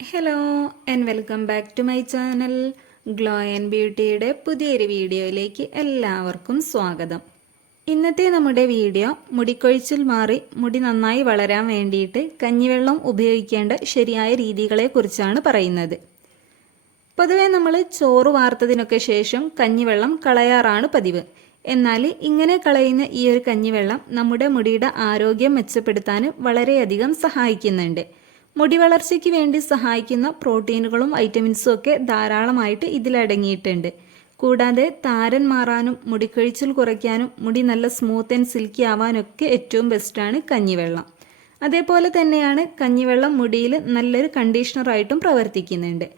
Hello and welcome back to my channel glow and ബ്യൂട്ടിയുടെ പുതിയൊരു വീഡിയോയിലേക്ക് എല്ലാവർക്കും സ്വാഗതം. ഇന്നത്തെ നമ്മുടെ വീഡിയോ മുടിക്കൊഴിച്ചിൽ മാറി മുടി നന്നായി വളരാൻ വേണ്ടിയിട്ട് കഞ്ഞിവെള്ളം ഉപയോഗിക്കേണ്ട ശരിയായ രീതികളെക്കുറിച്ചാണ് പറയുന്നത്. പൊതുവെ നമ്മൾ ചോറ് വാർത്തതിനൊക്കെ ശേഷം കഞ്ഞിവെള്ളം കളയാറാണ് പതിവ്. എന്നാൽ ഇങ്ങനെ കളയുന്ന ഈ ഒരു കഞ്ഞിവെള്ളം നമ്മുടെ മുടിയുടെ ആരോഗ്യം മെച്ചപ്പെടുത്താൻ വളരെയധികം സഹായിക്കുന്നുണ്ട്. മുടി വളർച്ചയ്ക്ക് വേണ്ടി സഹായിക്കുന്ന പ്രോട്ടീനുകളും വൈറ്റമിൻസും ഒക്കെ ധാരാളമായിട്ട് ഇതിലടങ്ങിയിട്ടുണ്ട്. കൂടാതെ താരൻ മാറാനും മുടിക്കൊഴിച്ചിൽ കുറയ്ക്കാനും മുടി നല്ല സ്മൂത്ത് ആൻഡ് സിൽക്കി ആവാനൊക്കെ ഏറ്റവും ബെസ്റ്റാണ് കഞ്ഞിവെള്ളം. അതേപോലെ തന്നെയാണ് കഞ്ഞിവെള്ളം മുടിയിൽ നല്ലൊരു കണ്ടീഷണറായിട്ടും പ്രവർത്തിക്കുന്നുണ്ട്.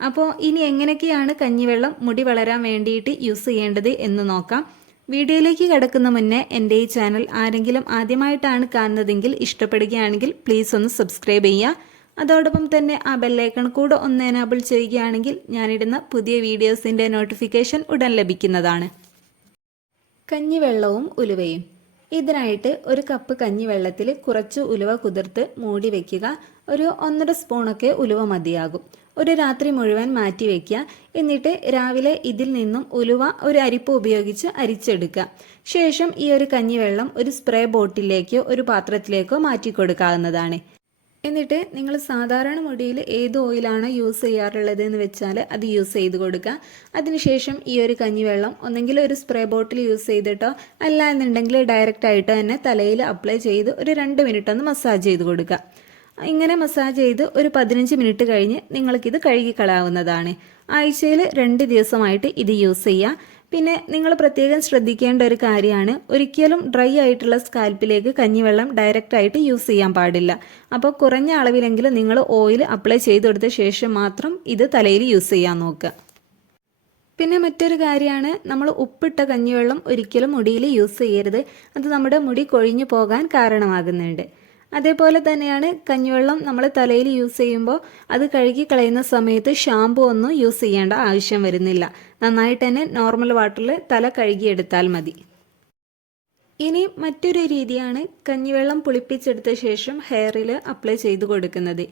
അപ്പോൾ ഇനി എങ്ങനെയൊക്കെയാണ് കഞ്ഞിവെള്ളം മുടി വളരാൻ വേണ്ടിയിട്ട് യൂസ് ചെയ്യേണ്ടത് എന്ന് നോക്കാം. വീഡിയോയിലേക്ക് കിടക്കുന്ന മുന്നേ എൻ്റെ ഈ ചാനൽ ആരെങ്കിലും ആദ്യമായിട്ടാണ് കാണുന്നതെങ്കിൽ ഇഷ്ടപ്പെടുകയാണെങ്കിൽ പ്ലീസ് ഒന്ന് സബ്സ്ക്രൈബ് ചെയ്യുക. അതോടൊപ്പം തന്നെ ആ ബെല്ലൈക്കൺ കൂടെ ഒന്ന് എനാബിൾ ചെയ്യുകയാണെങ്കിൽ ഞാനിടുന്ന പുതിയ വീഡിയോസിൻ്റെ നോട്ടിഫിക്കേഷൻ ഉടൻ ലഭിക്കുന്നതാണ്. കഞ്ഞിവെള്ളവും ഉലുവയും. ഇതിനായിട്ട് ഒരു കപ്പ് കഞ്ഞിവെള്ളത്തിൽ കുറച്ച് ഉലുവ കുതിർത്ത് മൂടി വയ്ക്കുക. ഒരു 1.5 സ്പൂണൊക്കെ ഉലുവ മതിയാകും. ഒരു രാത്രി മുഴുവൻ മാറ്റി വയ്ക്കുക. എന്നിട്ട് രാവിലെ ഇതിൽ നിന്നും ഉലുവ ഒരു അരിപ്പ ഉപയോഗിച്ച് അരിച്ചെടുക്കുക. ശേഷം ഈ ഒരു കഞ്ഞിവെള്ളം ഒരു സ്പ്രേ ബോട്ടിലേക്കോ ഒരു പാത്രത്തിലേക്കോ മാറ്റി കൊടുക്കാവുന്നതാണ്. എന്നിട്ട് നിങ്ങൾ സാധാരണ മുടിയിൽ ഏത് ഓയിലാണോ യൂസ് ചെയ്യാറുള്ളത് എന്ന് വെച്ചാൽ അത് യൂസ് ചെയ്ത് കൊടുക്കുക. അതിനുശേഷം ഈ ഒരു കഞ്ഞിവെള്ളം ഒന്നെങ്കിൽ ഒരു സ്പ്രേ ബോട്ടിൽ യൂസ് ചെയ്തിട്ടോ അല്ല എന്നുണ്ടെങ്കിൽ ഡയറക്റ്റ് ആയിട്ട് തന്നെ തലയിൽ അപ്ലൈ ചെയ്ത് ഒരു 2 മിനിറ്റ് ഒന്ന് മസാജ് ചെയ്ത് കൊടുക്കുക. ഇങ്ങനെ മസാജ് ചെയ്ത് ഒരു 15 മിനിറ്റ് കഴിഞ്ഞ് നിങ്ങൾക്കിത് കഴുകിക്കളയാവുന്നതാണ്. ആഴ്ചയിൽ 2 ദിവസമായിട്ട് ഇത് യൂസ് ചെയ്യുക. പിന്നെ നിങ്ങൾ പ്രത്യേകം ശ്രദ്ധിക്കേണ്ട ഒരു കാര്യമാണ്, ഒരിക്കലും ഡ്രൈ ആയിട്ടുള്ള സ്കാൽപ്പിലേക്ക് കഞ്ഞിവെള്ളം ഡയറക്റ്റ് ആയിട്ട് യൂസ് ചെയ്യാൻ പാടില്ല. അപ്പോൾ കുറഞ്ഞ അളവിലെങ്കിലും നിങ്ങൾ ഓയിൽ അപ്ലൈ ചെയ്ത് കൊടുത്ത ശേഷം മാത്രം ഇത് തലയിൽ യൂസ് ചെയ്യാൻ നോക്കുക. പിന്നെ മറ്റൊരു കാര്യമാണ്, നമ്മൾ ഉപ്പിട്ട കഞ്ഞിവെള്ളം ഒരിക്കലും മുടിയിൽ യൂസ് ചെയ്യരുത്. അത് നമ്മുടെ മുടി കൊഴിഞ്ഞു പോകാൻ കാരണമാകുന്നുണ്ട്. അതേപോലെ തന്നെയാണ് കഞ്ഞിവെള്ളം നമ്മൾ തലയിൽ യൂസ് ചെയ്യുമ്പോൾ അത് കഴുകി കളയുന്ന സമയത്ത് ഷാമ്പു ഒന്നും യൂസ് ചെയ്യേണ്ട ആവശ്യം വരുന്നില്ല. നന്നായിട്ട് തന്നെ നോർമൽ വാട്ടറിൽ തല കഴുകിയെടുത്താൽ മതി. ഇനി മറ്റൊരു രീതിയാണ് കഞ്ഞിവെള്ളം പുളിപ്പിച്ചെടുത്ത ശേഷം ഹെയറിൽ അപ്ലൈ ചെയ്ത് കൊടുക്കുന്നത്.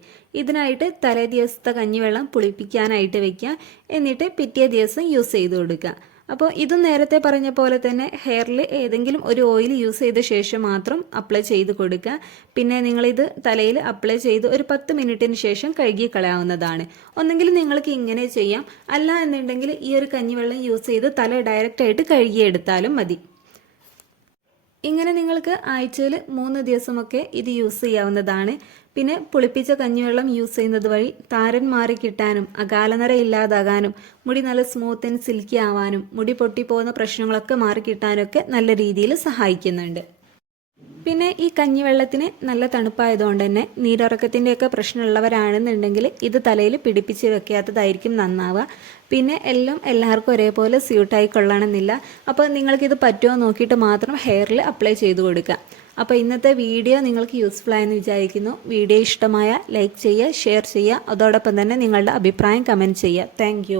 ഇതിനായിട്ട് തലേ ദിവസത്തെ കഞ്ഞിവെള്ളം പുളിപ്പിക്കാനായിട്ട് വെക്കുക. എന്നിട്ട് പിറ്റേ ദിവസം യൂസ് ചെയ്ത് കൊടുക്കുക. അപ്പോൾ ഇത് നേരത്തെ പറഞ്ഞ പോലെ തന്നെ ഹെയറിൽ ഏതെങ്കിലും ഒരു ഓയിൽ യൂസ് ചെയ്ത ശേഷം മാത്രം അപ്ലൈ ചെയ്ത് കൊടുക്കുക. പിന്നെ നിങ്ങളിത് തലയിൽ അപ്ലൈ ചെയ്ത് ഒരു 10 മിനിറ്റിന് ശേഷം കഴുകി കളയാവുന്നതാണ്. ഒന്നെങ്കിൽ നിങ്ങൾക്ക് ഇങ്ങനെ ചെയ്യാം, അല്ല എന്നുണ്ടെങ്കിൽ ഈ ഒരു കഞ്ഞിവെള്ളം യൂസ് ചെയ്ത് തല ഡയറക്റ്റായിട്ട് കഴുകിയെടുത്താലും മതി. ഇങ്ങനെ നിങ്ങൾക്ക് ആഴ്ചയിൽ 3 ദിവസമൊക്കെ ഇത് യൂസ് ചെയ്യാവുന്നതാണ്. പിന്നെ പുളിപ്പിച്ച കഞ്ഞിവെള്ളം യൂസ് ചെയ്യുന്നത് വഴി താരൻ മാറി കിട്ടാനും അകാലനര ഇല്ലാതാകാനും മുടി നല്ല സ്മൂത്ത് ആൻഡ് സിൽക്കി ആവാനും മുടി പൊട്ടിപ്പോകുന്ന പ്രശ്നങ്ങളൊക്കെ മാറി കിട്ടാനൊക്കെ നല്ല രീതിയിൽ സഹായിക്കുന്നുണ്ട്. പിന്നെ ഈ കഞ്ഞിവെള്ളത്തിന് നല്ല തണുപ്പായതുകൊണ്ട് തന്നെ നീരിറക്കത്തിൻ്റെയൊക്കെ പ്രശ്നമുള്ളവരാണെന്നുണ്ടെങ്കിൽ ഇത് തലയിൽ പിടിപ്പിച്ച് വെക്കാത്തതായിരിക്കും നന്നാവുക. പിന്നെ എല്ലാവർക്കും ഒരേപോലെ സ്യൂട്ടായി കൊള്ളണമെന്നില്ല. അപ്പോൾ നിങ്ങൾക്കിത് പറ്റുമോ നോക്കിയിട്ട് മാത്രം ഹെയറിൽ അപ്ലൈ ചെയ്ത് കൊടുക്കുക. അപ്പോൾ ഇന്നത്തെ വീഡിയോ നിങ്ങൾക്ക് യൂസ്ഫുൾ ആയെന്ന് വിചാരിക്കുന്നു. വീഡിയോ ഇഷ്ടമായ ലൈക്ക് ചെയ്യുക, ഷെയർ ചെയ്യുക. അതോടൊപ്പം തന്നെ നിങ്ങളുടെ അഭിപ്രായം കമൻറ്റ് ചെയ്യുക. താങ്ക്